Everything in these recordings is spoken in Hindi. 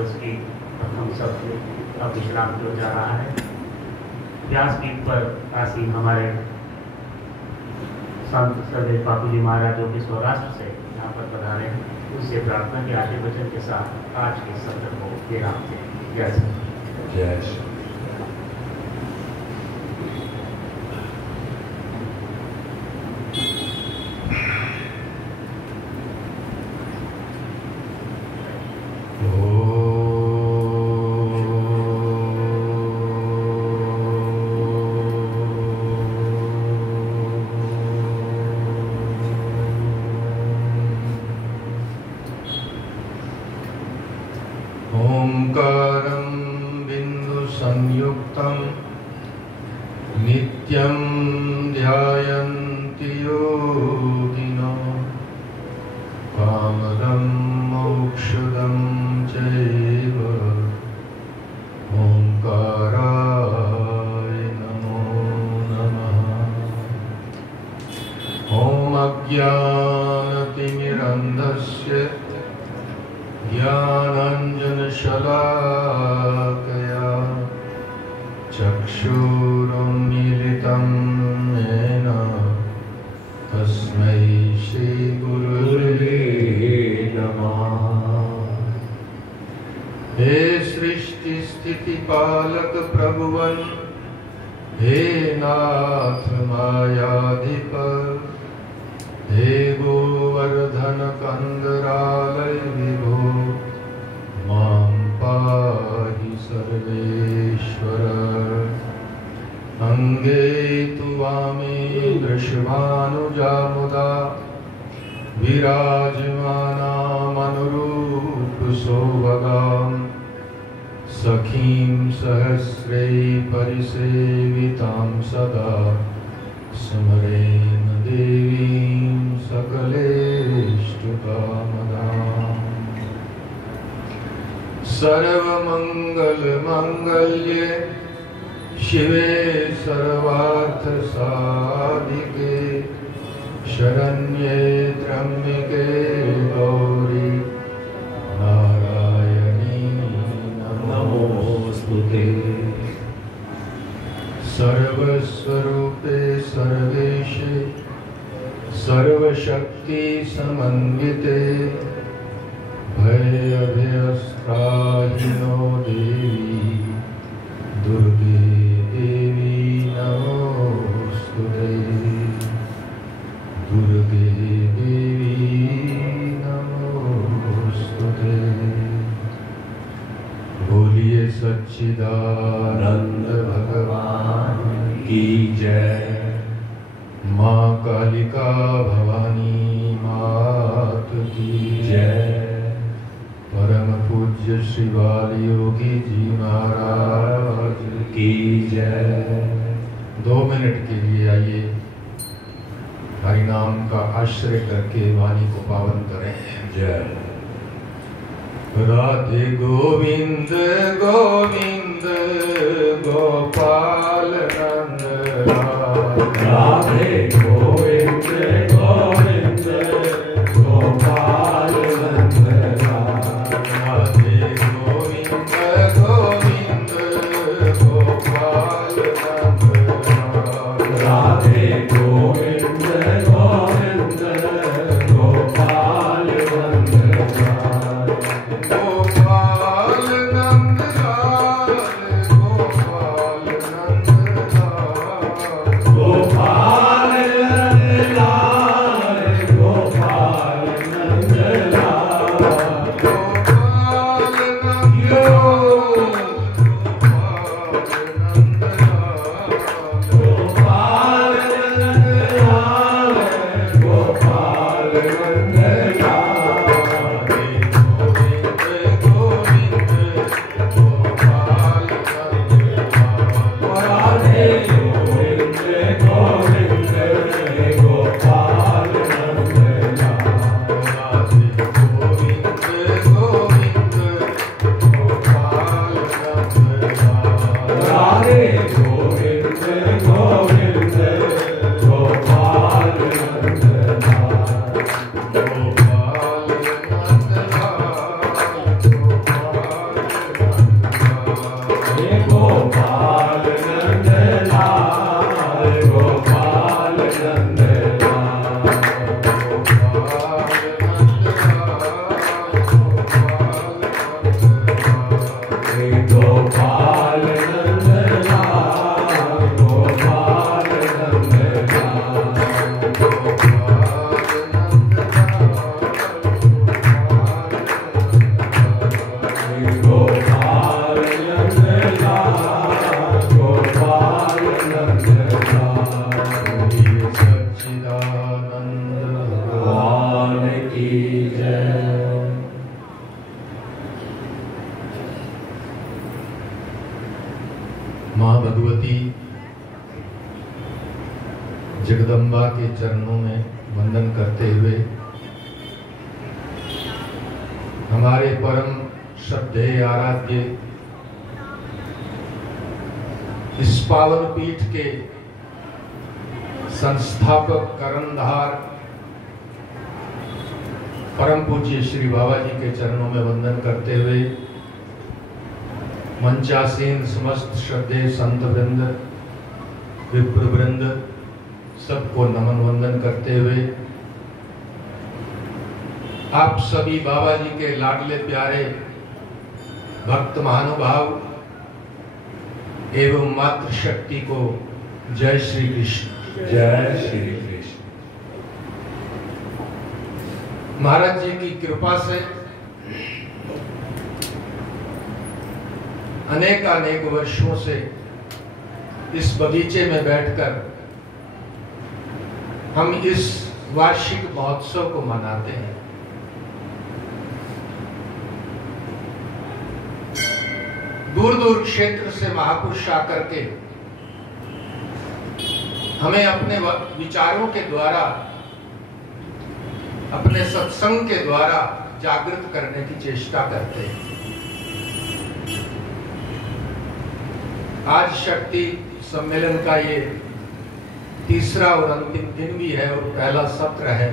उसकी हम सब अब विश्राम की ओर जा रहा है। व्यासपीठ पर आसीन हमारे संत सदैव बापू जी महाराज जो कि सौराष्ट्र से यहाँ पर पधारे हैं, उससे प्रार्थना के आगे वचन के साथ आज के सत्र को विराम दें। जय श्री जय श्री ओंकारं बिंदु संयुक्तं नित्यं ध्यायन्ति योगिनो कामदं मोक्षदं चैव ओंकाराय नमो नमः। ॐ अज्ञानतिमिरन्धस्य ज्ञानाञ्जनशलाकया चक्षुरुन्मीलितं येन तस्मै श्रीगुरुवे नमः। हे सृष्टिस्थितिपालक प्रभुवन् हे नाथ मायाधिप हे गोवर्धन कंदरालय विभो मां पाहि सर्वेश्वर। अंगे तु वामे वृषभानुजा मुदा विराजमानामनुरूप सौभगां सखीं सहस्रे परिसेवितां सदा स्मरेम देवीं सकलेष्टकामदाम्। सर्वमंगलमांगल्ये शिवे सर्वार्थसाधिके शरण्ये त्र्यंबके गौरी नारायणी नमोस्तुते। सर्वस्वरूपे सर्वेशे सर्वशक्ति समन्विते भयाभयस्त्राहिनो देवी दुर्गे देवी नमोस्तुते। दुर्गे देवी नमोस्तुते। बोलिए सच्चिदानंद भगवान की जय। माँ कालिका भवानी मात की जय। परम पूज्य श्री बाल योगी जी महाराज की जय। 2 मिनट के लिए आइए हरिनाम का आश्रय करके वाणी को पावन करें। जय राधे गोविंद गोविंद गोपाल नंद राधे गोविंद गोविंद गोपाल नंद राधे गोविंद गोविंद गोपाल नंद राधे गोविंद गोविंद गोपाल नंद गोपाल नंद गोपाल नंद गोपाल नंदलाल गोपाल नंदलाल सच्चिदानंद भगवान की जय। माँ भगवती जगदम्बा के चरणों में वंदन करते हुए हमारे परम श्रद्धेय आराध्य इस पावन पीठ के संस्थापक कर्णधार परम पूज्य श्री बाबा जी के चरणों में वंदन करते हुए मंचासीन समस्त श्रद्धेय संत वृंद विप्र वृंद सबको नमन वंदन करते हुए आप सभी बाबा जी के लाडले प्यारे भक्त महानुभाव एवं मातृशक्ति को जय श्री कृष्ण। जय श्री कृष्ण। महाराज जी की कृपा से अनेक वर्षों से इस बगीचे में बैठकर हम इस वार्षिक महोत्सव को मनाते हैं। दूर दूर क्षेत्र से महापुरुष आकर के हमें अपने विचारों के द्वारा अपने सत्संग के द्वारा जागृत करने की चेष्टा करते हैं। आज शक्ति सम्मेलन का ये तीसरा और अंतिम दिन भी है और पहला सत्र है।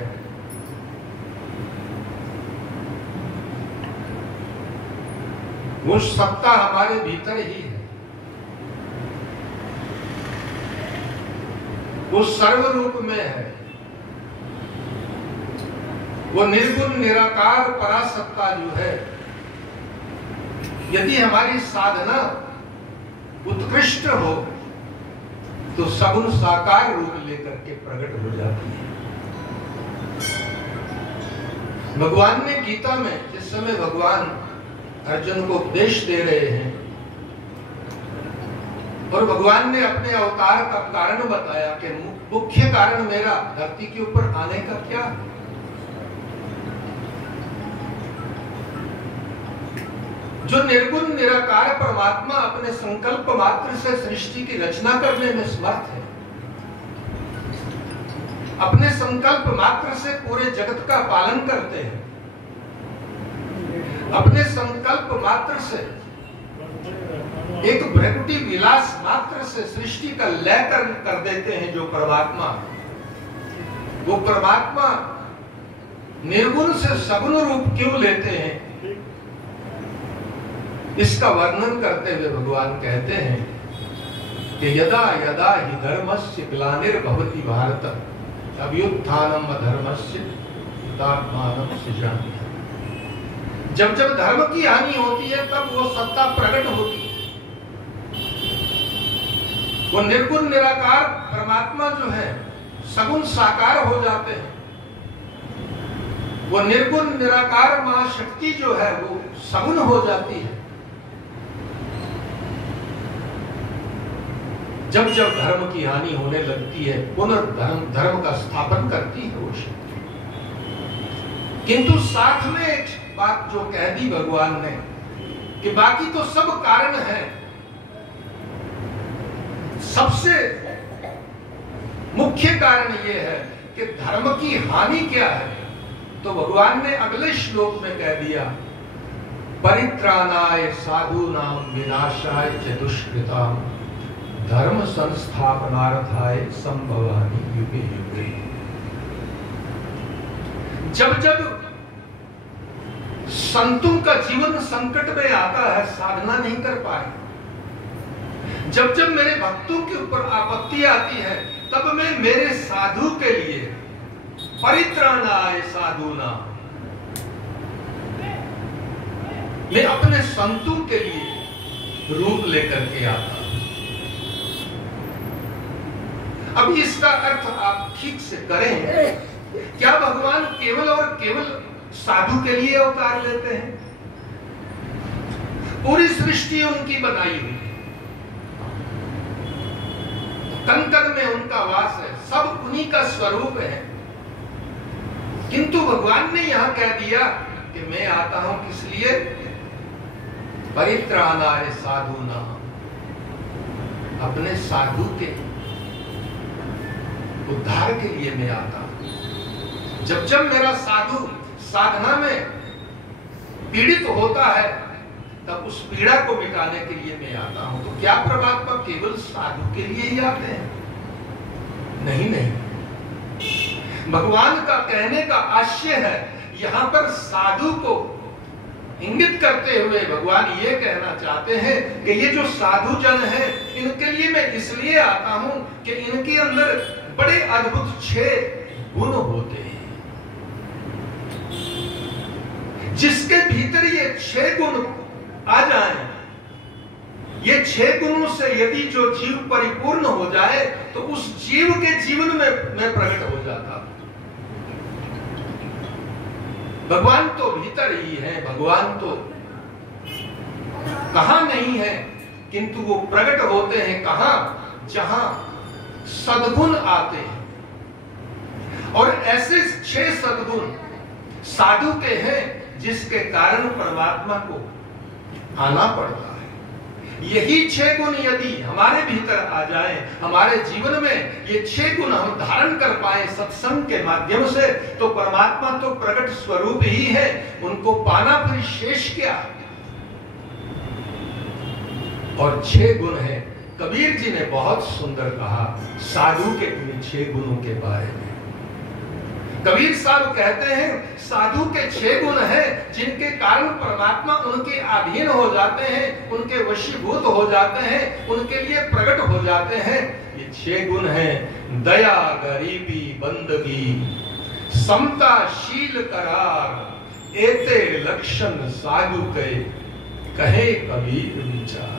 वो सत्ता हमारे भीतर ही है, वो सर्व रूप में है, वो निर्गुण निराकार परासत्ता जो है। यदि हमारी साधना उत्कृष्ट हो तो सगुण साकार रूप लेकर के प्रकट हो जाती है। भगवान ने गीता में जिस समय भगवान अर्जुन को उपदेश दे रहे हैं और भगवान ने अपने अवतार का कारण बताया कि मुख्य कारण मेरा धरती के ऊपर आने का क्या है। जो निर्गुण निराकार परमात्मा अपने संकल्प मात्र से सृष्टि की रचना करने में समर्थ है, अपने संकल्प मात्र से पूरे जगत का पालन करते हैं, अपने संकल्प मात्र से एक भ्रकुटी विलास मात्र से सृष्टि का लय कर देते हैं। जो परमात्मा, वो परमात्मा निर्गुण से सगुण रूप क्यों लेते हैं, इसका वर्णन करते हुए भगवान कहते हैं कि यदा यदा हि धर्मस्य ग्लानिर्भवति भारत अभ्युत्थानम् अधर्मस्य तदात्मानं सृजामि। जब जब धर्म की हानि होती है तब वो सत्ता प्रकट होती है। वो निर्गुण निराकार परमात्मा जो है सगुण साकार हो जाते हैं। वो निर्गुण निराकार महाशक्ति जो है वो सगुण हो जाती है। जब जब धर्म की हानि होने लगती है पुनर्धर्म का स्थापन करती है वो शक्ति। किंतु साथ में एक बात जो कह दी भगवान ने कि बाकी तो सब कारण है, सबसे मुख्य कारण ये है कि धर्म की हानि क्या है। तो भगवान ने अगले श्लोक में कह दिया परित्राणाय साधूनां विनाशाय च दुष्कृतां धर्म संस्थापनार्थाय संभवानि युगे युगे। जब जब संतों का जीवन संकट में आता है, साधना नहीं कर पाए, जब जब मेरे भक्तों के ऊपर आपत्ति आती है, तब मैं मेरे साधु के लिए परित्राणाय साधूनां, मैं अपने संतों के लिए रूप लेकर के आता हूं। अब इसका अर्थ आप ठीक से करें, क्या भगवान केवल और केवल साधु के लिए अवतार लेते हैं? पूरी सृष्टि उनकी बनाई हुई है, कंकर में उनका वास है, सब उन्हीं का स्वरूप है। किंतु भगवान ने यहां कह दिया कि मैं आता हूं किस लिए? परित्राणाय साधूनां, अपने साधु के उद्धार के लिए मैं आता हूं। जब जब मेरा साधु साधना में पीड़ित होता है तब उस पीड़ा को मिटाने के लिए मैं आता हूं। तो क्या परमात्मा केवल साधु के लिए ही आते हैं? नहीं नहीं, भगवान का कहने का आशय है, यहां पर साधु को इंगित करते हुए भगवान ये कहना चाहते हैं कि ये जो साधु जन है इनके लिए मैं इसलिए आता हूं कि इनके अंदर बड़े अद्भुत 6 गुण होते हैं। जिसके भीतर ये 6 गुण आ जाएं, ये 6 गुणों से यदि जो जीव परिपूर्ण हो जाए तो उस जीव के जीवन में मैं प्रकट हो जाता। भगवान तो भीतर ही है, भगवान तो कहां नहीं है, किंतु वो प्रकट होते हैं कहां? जहां सद्गुण आते हैं। और ऐसे 6 सद्गुण साधु के हैं जिसके कारण परमात्मा को आना पड़ता है। यही 6 गुण यदि हमारे भीतर आ जाए, हमारे जीवन में ये 6 गुण हम धारण कर पाए सत्संग के माध्यम से, तो परमात्मा तो प्रकट स्वरूप ही है, उनको पाना फिर शेष क्या? और 6 गुण है। कबीर जी ने बहुत सुंदर कहा साधु के इन 6 गुणों के बारे में। कबीर साहब कहते हैं साधु के 6 गुण हैं जिनके कारण परमात्मा उनके अधीन हो जाते हैं, उनके वशीभूत हो जाते हैं, उनके लिए प्रकट हो जाते हैं। ये 6 गुण हैं: दया, गरीबी, बंदगी, समता, शील, करार, एते लक्षण साधु के कहे कबीर विचार।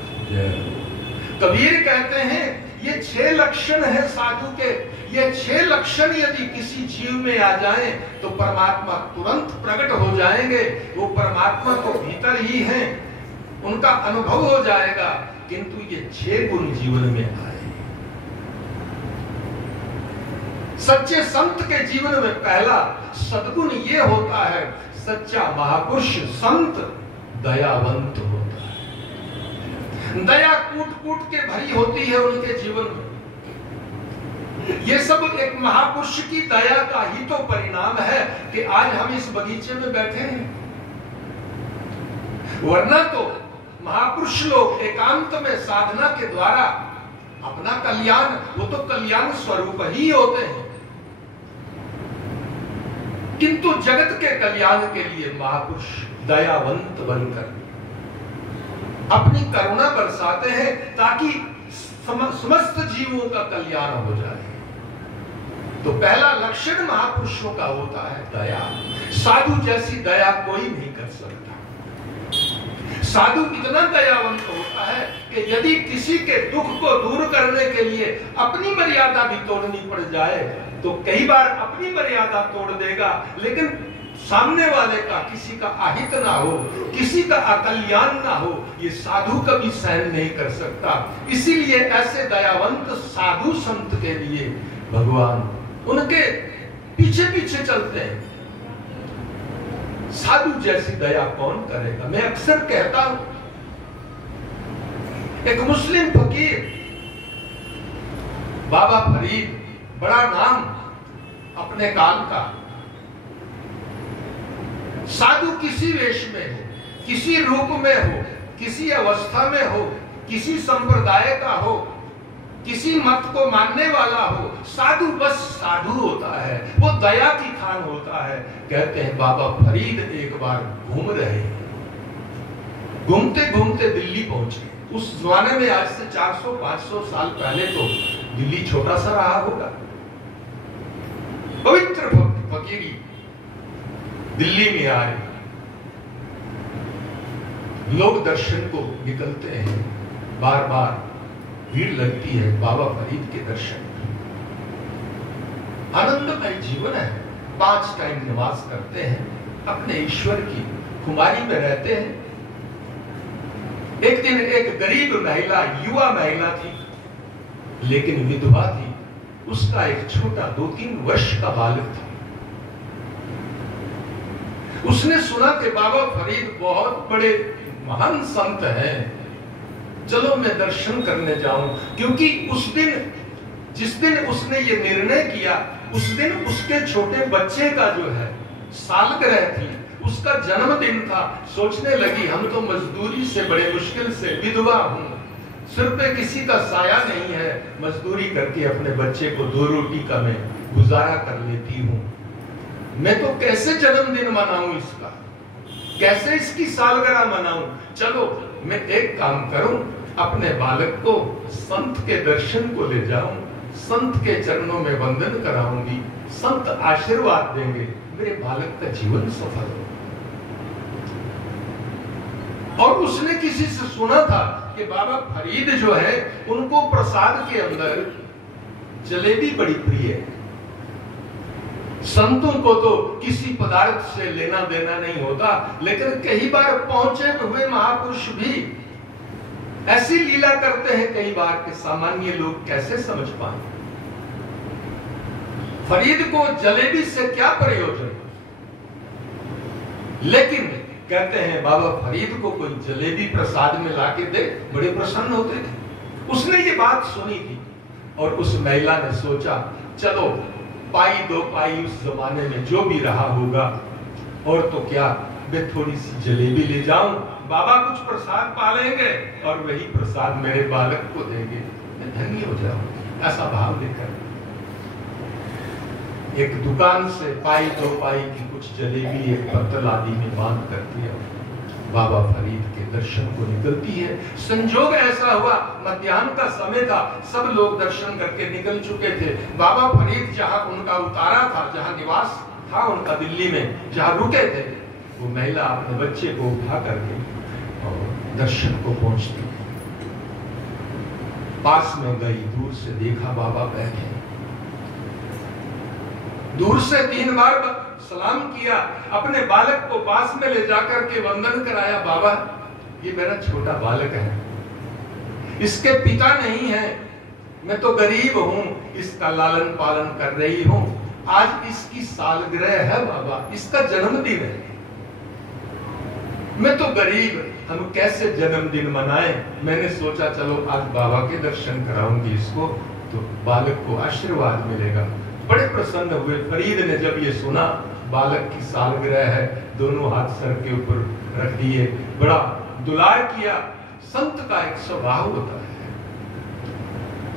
कबीर कहते हैं ये 6 लक्षण है साधु के। ये 6 लक्षण यदि किसी जीव में आ जाएं तो परमात्मा तुरंत प्रकट हो जाएंगे। वो परमात्मा तो भीतर ही हैं, उनका अनुभव हो जाएगा। किंतु ये 6 गुण जीवन में आए। सच्चे संत के जीवन में पहला सद्गुण ये होता है, सच्चा महापुरुष संत दयावंत होता है। दया कूट कूट के भरी होती है उनके जीवन में। ये सब एक महापुरुष की दया का ही तो परिणाम है कि आज हम इस बगीचे में बैठे हैं। वरना तो महापुरुष लोग एकांत में साधना के द्वारा अपना कल्याण, वो तो कल्याण स्वरूप ही होते हैं। किंतु जगत के कल्याण के लिए महापुरुष दयावंत बनकर अपनी करुणा बरसाते हैं ताकि समस्त जीवों का कल्याण हो जाए। तो पहला लक्षण महापुरुषों का होता है दया। साधु जैसी दया कोई नहीं कर सकता। साधु इतना दयावंत होता है कि यदि किसी के दुख को दूर करने के लिए अपनी मर्यादा भी तोड़नी पड़ जाए तो कई बार अपनी मर्यादा तोड़ देगा, लेकिन सामने वाले का किसी का अहित ना हो, किसी का अकल्याण ना हो, ये साधु कभी सहन नहीं कर सकता। इसीलिए ऐसे दयावंत साधु संत के लिए भगवान उनके पीछे पीछे चलते हैं। साधु जैसी दया कौन करेगा? मैं अक्सर कहता हूं, एक मुस्लिम फकीर बाबा फरीद, बड़ा नाम अपने काल का, साधु किसी वेश में हो, किसी रूप में हो, किसी अवस्था में हो, किसी संप्रदाय का हो, किसी मत को मानने वाला हो, साधु बस साधु होता है, वो दया की खान होता है। कहते हैं बाबा फरीद एक बार घूम रहे, घूमते घूमते दिल्ली पहुंचे। उस जमाने में आज से 400-500 साल पहले तो दिल्ली छोटा सा रहा होगा। पवित्र फकीरी दिल्ली में आए, लोग दर्शन को निकलते हैं, बार बार भीड़ लगती है बाबा फरीद के दर्शन। आनंदमय जीवन है, 5 टाइम नमाज करते हैं, अपने ईश्वर की खुमारी में रहते हैं। एक दिन एक गरीब महिला, युवा महिला थी, लेकिन विधवा थी। उसका एक छोटा 2-3 वर्ष का बालक था। उसने सुना कि बाबा फरीद बहुत बड़े महान संत हैं, चलो मैं दर्शन करने जाऊं। क्योंकि उस दिन, जिस दिन उसने ये निर्णय किया, उस दिन उसके छोटे बच्चे का जो है सालगिरह थी, उसका जन्मदिन था। सोचने लगी हम तो मजदूरी से बड़े मुश्किल से, विधवा हूं, सिर पे किसी का साया नहीं है, मजदूरी करके अपने बच्चे को 2 रोटी का मैं गुजारा कर लेती हूं। मैं तो कैसे जन्मदिन मनाऊं इसका, कैसे इसकी सालगिरह मनाऊं। चलो मैं एक काम करूं, अपने बालक को संत के दर्शन को ले जाऊं, संत के चरणों में वंदन कराऊंगी, संत आशीर्वाद देंगे, मेरे बालक का जीवन सफल हो। और उसने किसी से सुना था कि बाबा फरीद जो है उनको प्रसाद के अंदर जलेबी बड़ी प्रिय है। संतों को तो किसी पदार्थ से लेना देना नहीं होता, लेकिन कई बार पहुंचे हुए महापुरुष भी ऐसी लीला करते हैं कई बार कि सामान्य लोग कैसे समझ पाए। फरीद को जलेबी से क्या प्रयोजन, लेकिन कहते हैं बाबा फरीद को कोई जलेबी प्रसाद में लाके दे, बड़े प्रसन्न होते थे। उसने ये बात सुनी थी और उस महिला ने सोचा चलो पाई 2 पाई उस जमाने में जो भी रहा होगा, और तो क्या, मैं थोड़ी सी जलेबी ले जाऊं, बाबा कुछ प्रसाद पालेंगे और वही प्रसाद मेरे बालक को देंगे, मैं धन्य हो जाऊं। ऐसा भाव लेकर एक दुकान से पाई 2 पाई की कुछ जलेबी एक पत्तल आदि में बांध करती है, बाबा फरीद के दर्शन को निकलती है। संजोग ऐसा हुआ, मध्याह्न का समय था, सब लोग दर्शन करके निकल चुके थे। बाबा फरीद जहां उनका उतारा था, जहां निवास था उनका दिल्ली में, जहां रुके थे, वो महिला अपने बच्चे को उठा करके और दर्शन को पहुंचती, पास में गई, दूर से देखा बाबा बैठे, दूर से 3 बार सलाम किया, अपने बालक को पास में ले जाकर के वंदन कराया। बाबा ये मेरा छोटा बालक है, इसके पिता नहीं है, मैं तो गरीब हूं, इसका लालन पालन कर रही हूं, आज इसकी सालगिरह है बाबा, इसका जन्मदिन है, मैं तो गरीब, हम कैसे जन्मदिन मनाएं। मैंने सोचा चलो आज बाबा के दर्शन कराऊंगी इसको, तो बालक को आशीर्वाद मिलेगा। बड़े प्रसन्न हुए। फरीद ने जब ये सुना बालक की सालगिरह है, दोनों हाथ सर के ऊपर रख दिए, बड़ा दुलार किया। संत का एक स्वभाव होता है।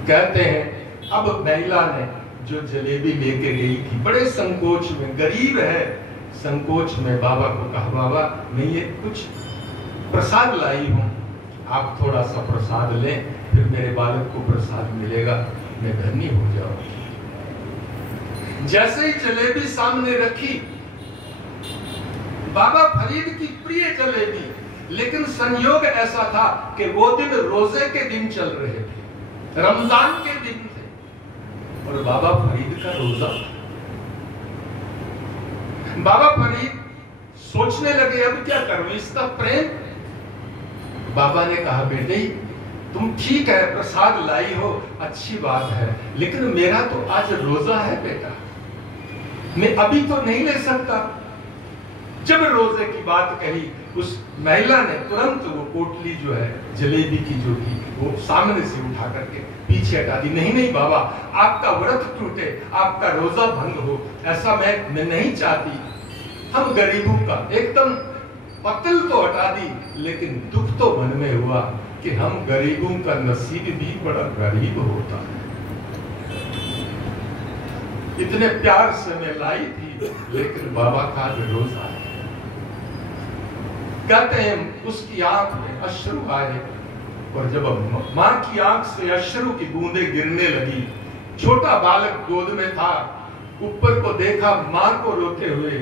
कहते हैं अब महिला ने जो जलेबी लेके गई थी, बड़े संकोच में, गरीब है, संकोच में बाबा को कहा बाबा मैं ये कुछ प्रसाद लाई हूं, आप थोड़ा सा प्रसाद लें, फिर मेरे बालक को प्रसाद मिलेगा, मैं धन्य हो जाऊंगी। जैसे ही जलेबी सामने रखी, बाबा फरीद की प्रिय जलेबी, लेकिन संयोग ऐसा था कि वो दिन रोजे के दिन चल रहे थे, रमजान के दिन थे और बाबा फरीद का रोजा था। बाबा फरीद सोचने लगे अब क्या करूं, इसका प्रेम। बाबा ने कहा बेटे तुम ठीक है प्रसाद लाई हो, अच्छी बात है, लेकिन मेरा तो आज रोजा है बेटा, मैं अभी तो नहीं ले सकता। जब रोजे की बात कही, उस महिला ने तुरंत वो पोटली जो है जलेबी की जो थी वो सामने से उठा करके पीछे हटा दी। नहीं नहीं बाबा, आपका व्रत टूटे, आपका रोजा भंग हो, ऐसा मैं नहीं चाहती। हम गरीबों का एकदम पतल तो हटा दी, लेकिन दुख तो मन में हुआ कि हम गरीबों का नसीब भी बड़ा गरीब होता है। इतने प्यार से मैं लाई थी, लेकिन बाबा का रोजा है। कहते हैं उसकी आंख में अश्रु आए, और जब मां की आंख से अश्रु की बूंदें गिरने लगी, छोटा बालक गोद में था, ऊपर को देखा मां को रोते हुए,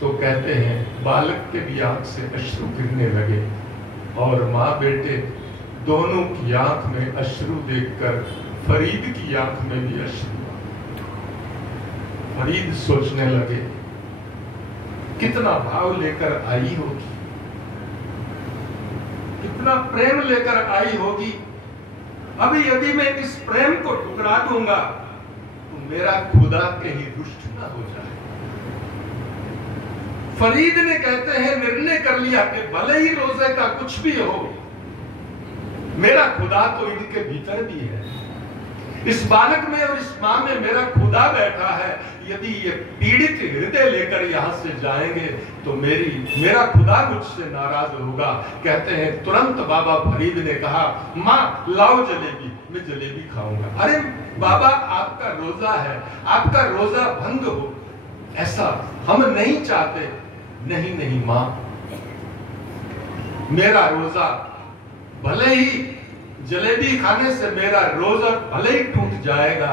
तो कहते हैं बालक के भी आंख से अश्रु गिरने लगे, और मां बेटे दोनों की आंख में अश्रु देखकर फरीद की आंख में भी अश्रु। फरीद सोचने लगे कितना भाव लेकर आई होगी कि इतना प्रेम लेकर आई होगी, अभी यदि मैं इस प्रेम को ठुकरा दूंगा तो मेरा खुदा के ही दुष्ट ना हो जाए। फरीद ने कहते हैं निर्णय कर लिया कि भले ही रोजे का कुछ भी हो, मेरा खुदा तो इनके भीतर भी है, इस बालक में और इस मां में मेरा खुदा बैठा है। यदि ये पीड़ित हृदय लेकर यहां से जाएंगे तो मेरा खुदा मुझसे नाराज होगा। कहते हैं तुरंत बाबा फरीद ने कहा, मां लाओ जलेबी, मैं जलेबी खाऊंगा। अरे बाबा, आपका रोजा है, आपका रोजा भंग हो, ऐसा हम नहीं चाहते। नहीं नहीं मां, मेरा रोजा भले ही जलेबी खाने से मेरा रोजा भले ही टूट जाएगा,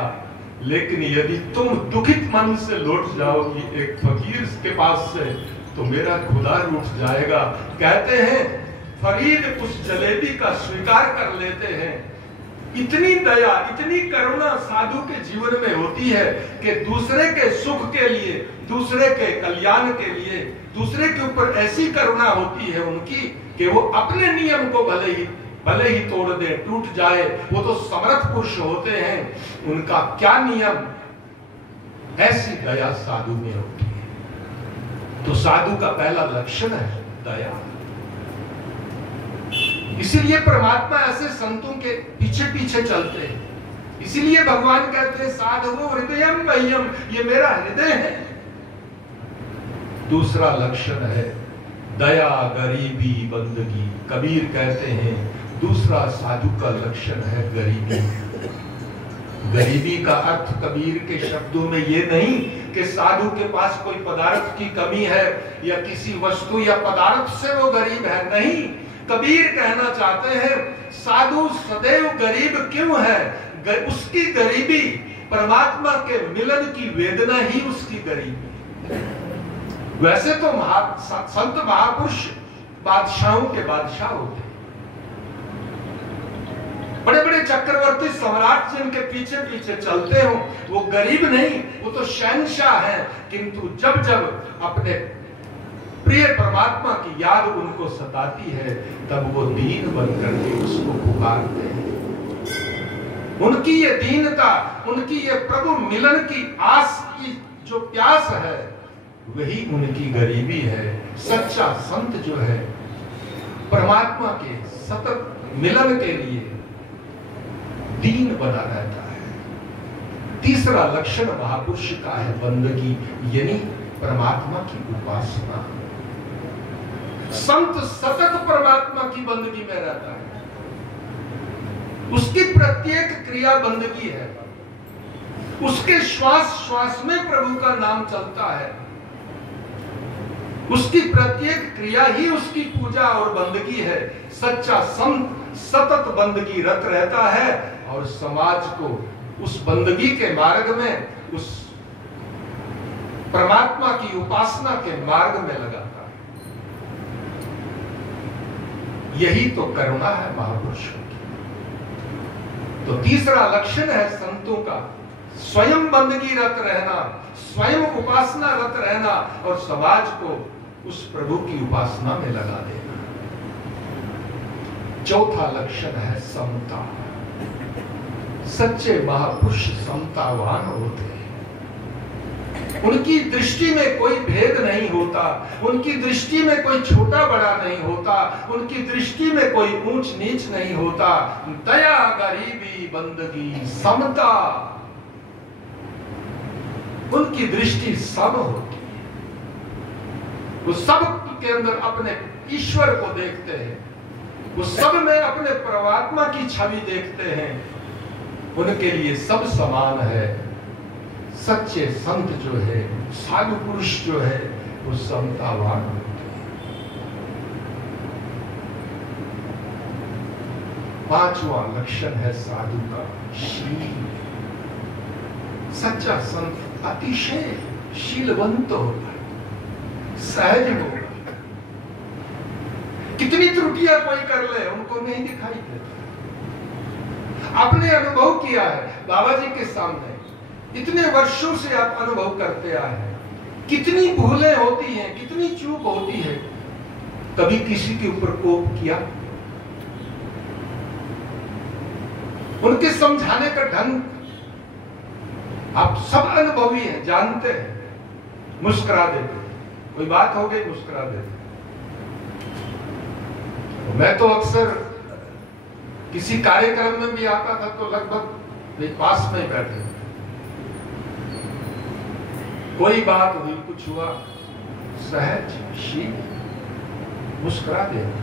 लेकिन यदि तुम दुखित मन से लौट जाओगी एक फकीर के पास से, तो मेरा खुदा रूठ जाएगा। कहते हैं फरीद उस जलेबी का स्वीकार कर लेते हैं। इतनी दया, इतनी करुणा साधु के जीवन में होती है कि दूसरे के सुख के लिए, दूसरे के कल्याण के लिए, दूसरे के ऊपर ऐसी करुणा होती है उनकी कि वो अपने नियम को भले ही तोड़ दे, टूट जाए। वो तो समर्थ पुरुष होते हैं, उनका क्या नियम, ऐसी दया साधु में होती है। तो साधु का पहला लक्षण है दया। इसीलिए परमात्मा ऐसे संतों के पीछे पीछे चलते हैं। इसीलिए भगवान कहते हैं साधवो हृदयम मह्यम, ये मेरा हृदय है। दूसरा लक्षण है दया, गरीबी, बंदगी। कबीर कहते हैं दूसरा साधु का लक्षण है गरीबी। गरीबी का अर्थ कबीर के शब्दों में ये नहीं कि साधु के पास कोई पदार्थ की कमी है या किसी वस्तु या पदार्थ से वो गरीब है, नहीं। कबीर कहना चाहते हैं साधु सदैव गरीब क्यों है? उसकी गरीबी परमात्मा के मिलन की वेदना ही उसकी गरीबी। वैसे तो संत महापुरुष बादशाहों के बादशाह होते, बड़े बड़े चक्रवर्ती सम्राट जिनके पीछे पीछे चलते हो, वो गरीब नहीं, वो तो शहंशाह हैं। किंतु जब जब अपने प्रिय परमात्मा की याद उनको सताती है, तब वो दीन बनकर के उसको पुकारते हैं। उनकी ये दीनता, उनकी ये प्रभु मिलन की आस की जो प्यास है, वही उनकी गरीबी है। सच्चा संत जो है परमात्मा के सतत मिलन के लिए दीन बना रहता है। तीसरा लक्षण महापुरुष का है बंदगी, यानी परमात्मा की उपासना। संत सतत परमात्मा की बंदगी में रहता है, उसकी प्रत्येक क्रिया बंदगी है, उसके श्वास श्वास में प्रभु का नाम चलता है, उसकी प्रत्येक क्रिया ही उसकी पूजा और बंदगी है। सच्चा संत सतत बंदगी रत रहता है और समाज को उस बंदगी के मार्ग में, उस परमात्मा की उपासना के मार्ग में लगाता है। यही तो करुणा है महापुरुषों की। तो तीसरा लक्षण है संतों का स्वयं बंदगी रत रहना, स्वयं उपासना रत रहना और समाज को उस प्रभु की उपासना में लगा देना। चौथा लक्षण है समता। सच्चे महापुरुष समतावान होते हैं। उनकी दृष्टि में कोई भेद नहीं होता, उनकी दृष्टि में कोई छोटा बड़ा नहीं होता, उनकी दृष्टि में कोई ऊंच नीच नहीं होता। दया, गरीबी, बंदगी, समता, उनकी दृष्टि सब होती है। वो सब के अंदर अपने ईश्वर को देखते हैं, वो सब में अपने परमात्मा की छवि देखते हैं। उनके लिए सब समान है। सच्चे संत जो है, साधु पुरुष जो है, वो समतावान होते हैं। पांचवा लक्षण है साधु का शील। सच्चा संत अतिशय शीलवंत होता है, सहज होगा। कितनी त्रुटियां कोई कर ले उनको नहीं दिखाई देता। आपने अनुभव किया है बाबा जी के सामने, इतने वर्षों से आप अनुभव करते आए हैं, कितनी भूलें होती हैं, कितनी चूक होती है। कभी किसी के ऊपर कोप किया? उनके समझाने का ढंग, आप सब अनुभवी हैं, जानते हैं, मुस्कुरा देते, कोई बात हो गई मुस्कुरा देते। मैं तो अक्सर किसी कार्यक्रम में भी आता था तो लगभग मेरे पास में बैठे, कोई बात हुई, कुछ हुआ, सहज शील मुस्कुरा देना।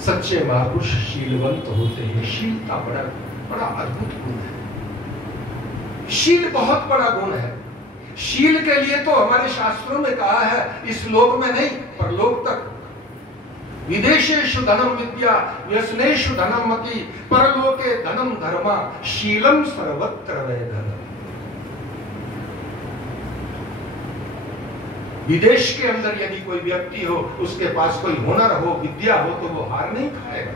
सच्चे महापुरुष शीलवंत होते हैं। शीलता बड़ा अद्भुत गुण है। शील बहुत बड़ा गुण है। शील के लिए तो हमारे शास्त्रों में कहा है, इस लोक में नहीं परलोक तक, विदेशेषु धनम विद्या व्यसनेषु धनम मति परलोके धनम धर्मा शीलम सर्वत्र वैधनम। विदेश के अंदर यदि कोई व्यक्ति हो, उसके पास कोई हुनर हो, विद्या हो, तो वो हार नहीं खाएगा।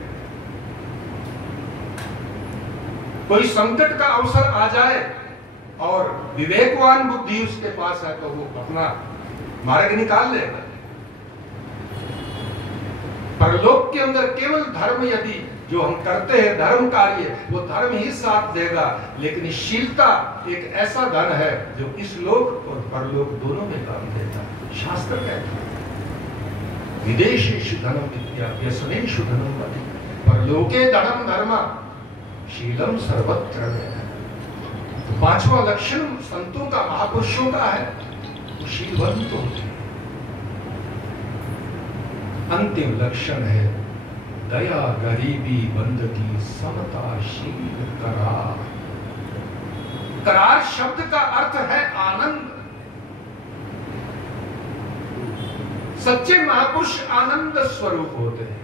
कोई संकट का अवसर आ जाए और विवेकवान बुद्धि उसके पास है तो वो अपना मार्ग निकाल लेगा। परलोक के अंदर केवल धर्म, यदि जो हम करते हैं धर्म कार्य, वो धर्म ही साथ देगा। लेकिन शीलता एक ऐसा धन है जो इस लोक और परलोक दोनों में काम देता है। शास्त्र कहता है, विदेशेषु धनम विद्या व्यसनेषु धनम मति परलोके धनम धर्म शीलम सर्वत्र वैधनम। तो पांचवा लक्षण संतों का, महापुरुषों का है, वो शीलवंत होते हैं। अंतिम लक्षण है दया, गरीबी, बंदगी, समता, शील, करार। करार शब्द का अर्थ है आनंद। सच्चे महापुरुष आनंद स्वरूप होते हैं।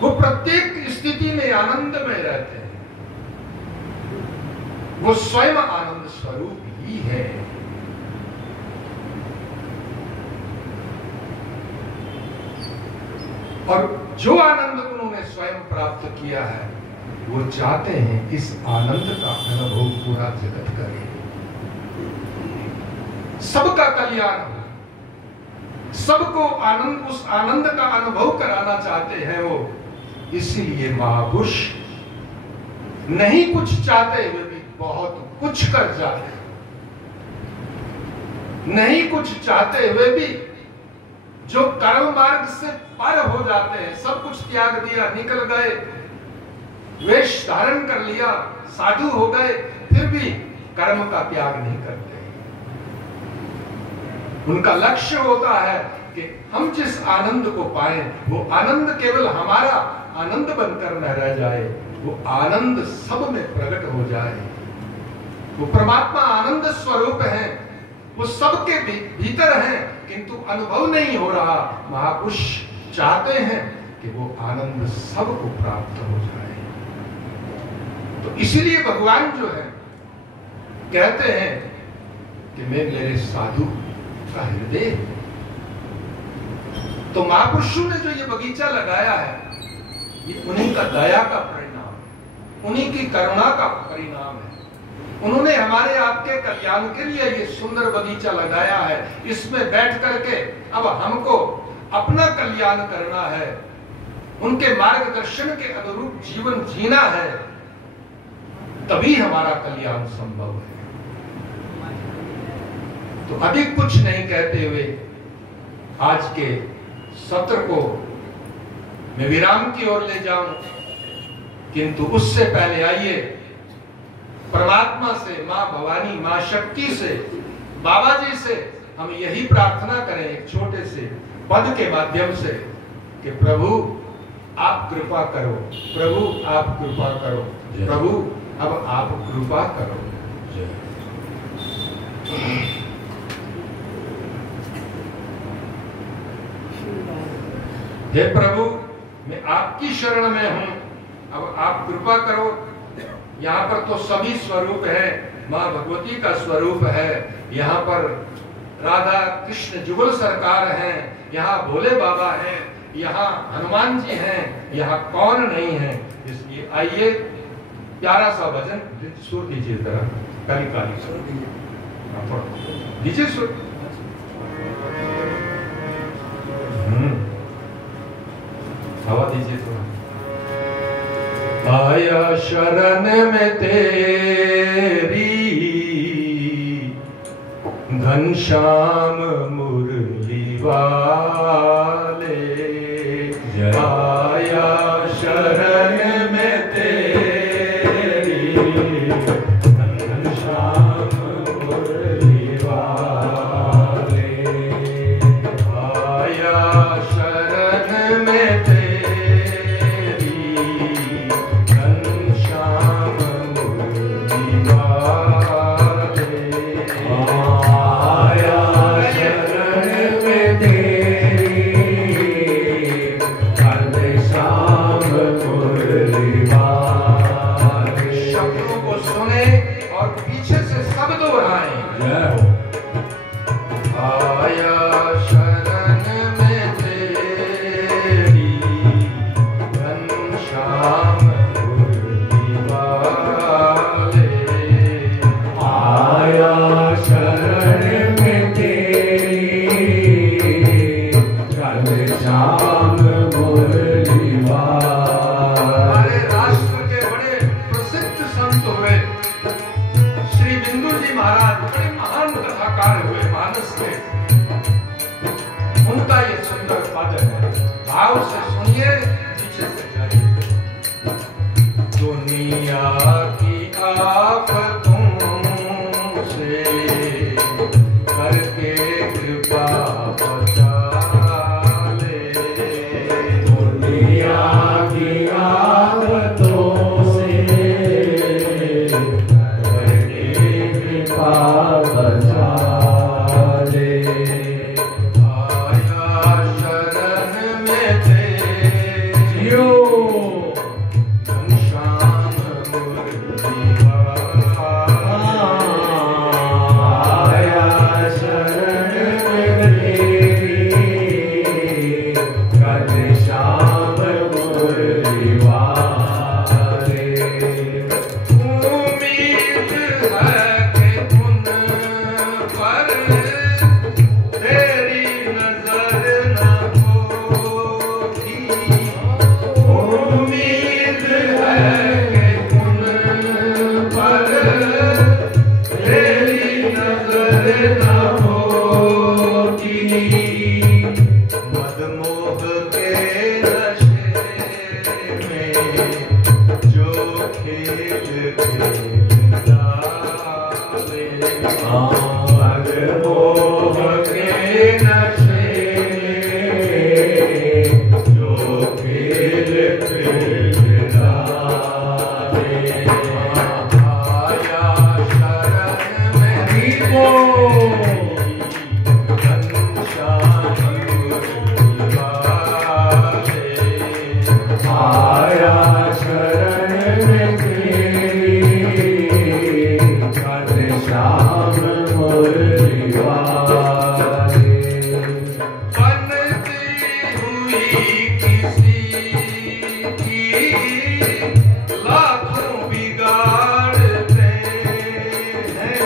वो प्रत्येक स्थिति में आनंद में रहते हैं। वो स्वयं आनंद स्वरूप ही है। और जो आनंद उन्होंने स्वयं प्राप्त किया है, वो चाहते हैं इस आनंद का अनुभव पूरा जगत करे, सबका कल्याण हो, सबको आनंद, उस आनंद का अनुभव कराना चाहते हैं वो। इसीलिए महापुरुष नहीं कुछ चाहते हुए भी बहुत कुछ कर जाते, नहीं कुछ चाहते हुए भी जो कर्म मार्ग से पर हो जाते हैं, सब कुछ त्याग दिया, निकल गए, वेश धारण कर लिया, साधु हो गए, फिर भी कर्म का त्याग नहीं करते। उनका लक्ष्य होता है कि हम जिस आनंद को पाएं, वो आनंद केवल हमारा आनंद बनकर न रह जाए, वो आनंद सब में प्रकट हो जाए। वो परमात्मा आनंद स्वरूप है, वो सबके भीतर है, किंतु अनुभव नहीं हो रहा। महापुरुष चाहते हैं कि वो आनंद सबको प्राप्त हो जाए। तो इसीलिए भगवान जो है कहते हैं कि मैं मेरे साधु का हृदय। तो महापुरुषों ने जो ये बगीचा लगाया है, ये उन्हीं का दया का परिणाम, उन्हीं की करुणा का परिणाम है। उन्होंने हमारे आपके कल्याण के लिए ये सुंदर बगीचा लगाया है। इसमें बैठ करके अब हमको अपना कल्याण करना है, उनके मार्गदर्शन के अनुरूप जीवन जीना है, तभी हमारा कल्याण संभव है। तो अधिक कुछ नहीं कहते हुए आज के सत्र को मैं विराम की ओर ले जाऊं, किंतु उससे पहले आइए परमात्मा से, मां भवानी, मां शक्ति से, बाबा जी से हम यही प्रार्थना करें एक छोटे से पद के माध्यम से कि प्रभु आप कृपा करो, प्रभु आप कृपा करो, प्रभु अब आप कृपा करो। हे प्रभु, मैं आपकी शरण में हूं, अब आप कृपा करो। यहाँ पर तो सभी स्वरूप है, माँ भगवती का स्वरूप है, यहाँ पर राधा कृष्ण जुगल सरकार हैं, यहाँ भोले बाबा हैं, यहाँ हनुमान जी हैं, यहाँ कौन नहीं है। इसलिए आइए प्यारा सा भजन सुर दीजिए, जरा काली काली सुर दीजिए, सुर। हवा दीजिए थोड़ा। आया शरण में तेरी घनश्याम मुरली वाले, आया शरण में तेरी घनश्याम मुरली वाले, आया शरण में तेरी घनश्याम मुरली वाले, आया शरण में तेरी घनश्याम मुरली वाले। शब्दों को सुने और पीछे से सब दोहराएं। आया शरण में तेरी घनश्याम मुरली वाले, आया शरण में तेरी घनश्याम मुरली वाले। हमारे राष्ट्र के बड़े प्रसिद्ध संत हुए श्री बिंदु जी महाराज, बड़े महान कथाकार हुए मानस के। उनका ये सुंदर पद है, भाव से सुनिए, पीछे से जाइए। दुनिया की आफतों से करके कृपा बचा ले, दुनिया की आफतों से करके कृपा बचा ले, आया शरण में तेरी घनश्याम मुरली वाले, आया शरण में तेरी घनश्याम मुरली वाले। उम्मीद है कि उन पर तेरी नजर न होगी, उम्मीद है कि उन पर तेरी नजर न होगी, मदमोह के नशे में जो खेल खेल डाले, मदमोह के नशे में जो खेल खेल डाले, आया शरण में घनश्याम मुरली वाले, आया शरण में तेरी घनश्याम मुरली वाले। बनती हुई किसी की लाखों बिगाड़ते हैं,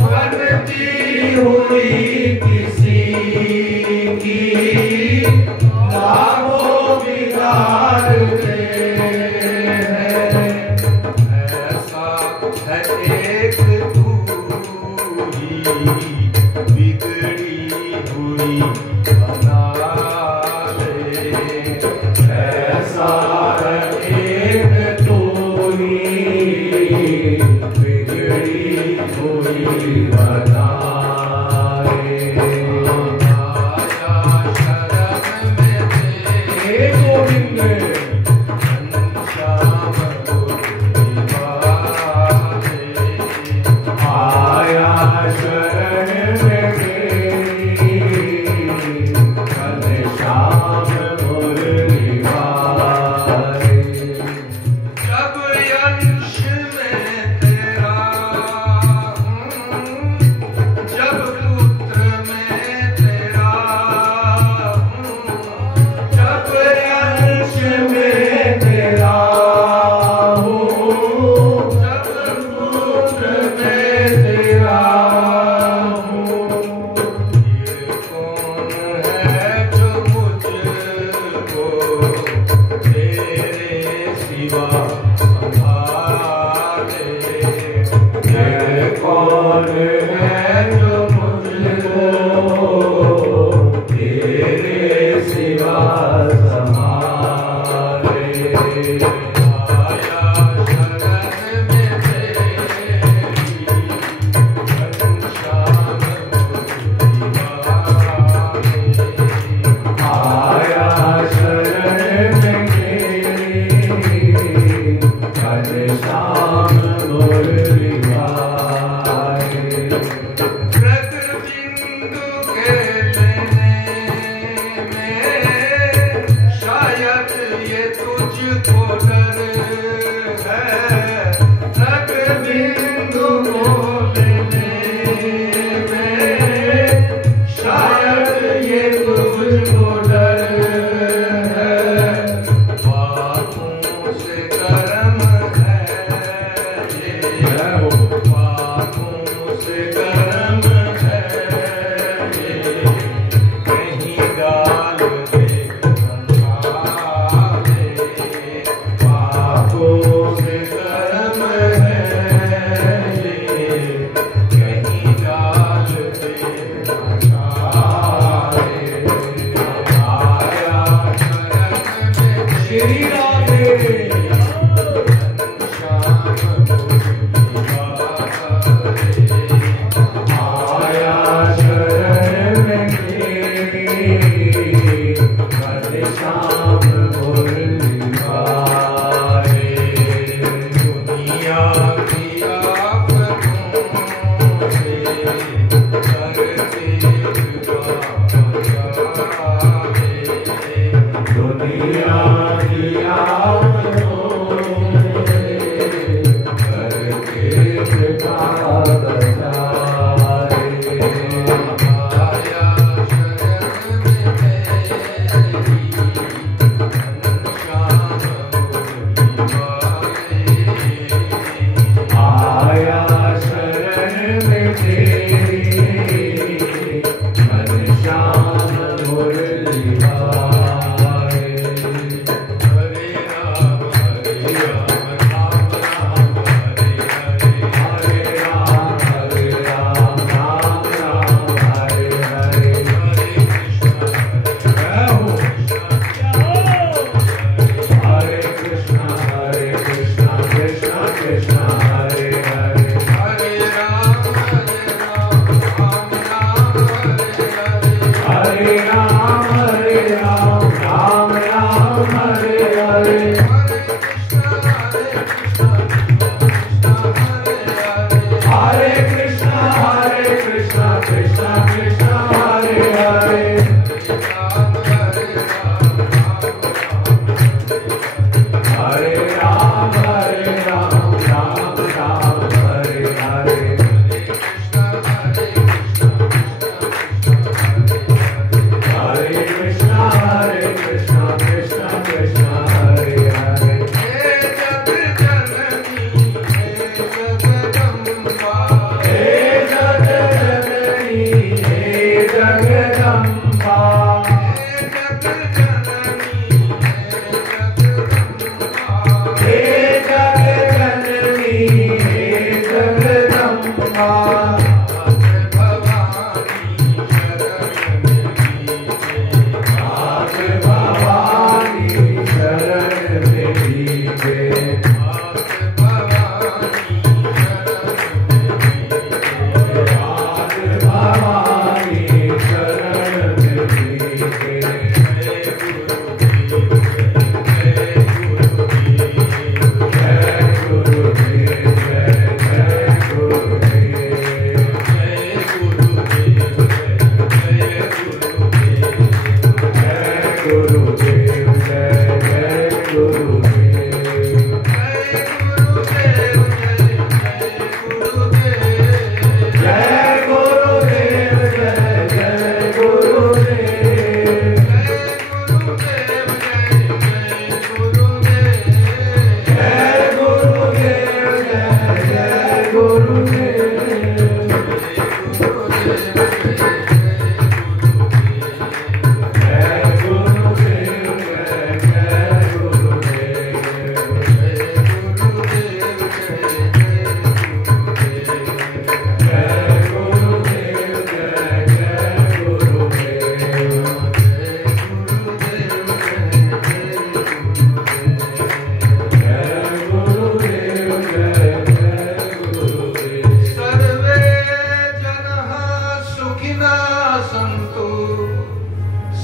बनती हुई किसी की लाखों बिगाड़ते हैं, ऐसा है एक तू ही बिगड़ी हुई बना ले, ऐसा है एक तू ही बिगड़ी हुई बना ले, आया शरण में तेरी गोविंद घनश्याम मुरली वाले, आया शरण में तेरी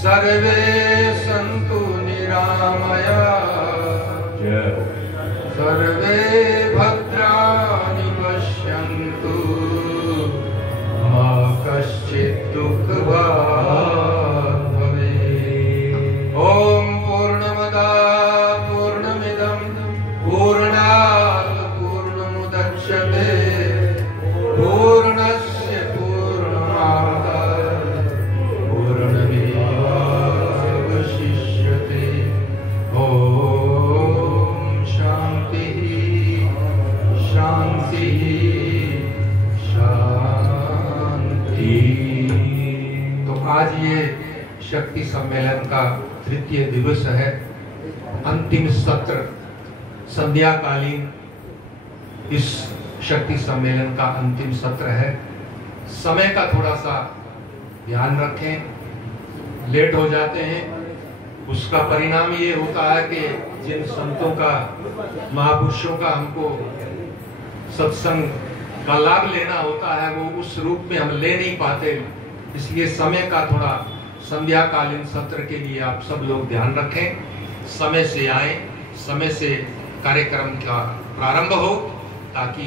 सर्वे सन्तु निरामया सर्वे भद्राणि पश्यन्तु मा कश्चित् दुःखभाग् भवेत्। ॐ पूर्णमदा पूर्णमिदं पूर्णात् पूर्णमुदच्यते पूर्णस्य पूर्णमादाय पूर्णमेवावशिष्यते। ॐ शान्तिः शान्तिः शान्तिः। तो आज ये शक्ति सम्मेलन का तृतीय दिवस है, अंतिम सत्र, संध्याकालीन इस शक्ति सम्मेलन का अंतिम सत्र है। समय का थोड़ा सा ध्यान रखें, लेट हो जाते हैं उसका परिणाम ये होता है कि जिन संतों का, महापुरुषों का हमको सत्संग का लाभ लेना होता है वो उस रूप में हम ले नहीं पाते। इसलिए समय का थोड़ा संध्याकालीन सत्र के लिए आप सब लोग ध्यान रखें, समय से आए, समय से कार्यक्रम का प्रारंभ हो ताकि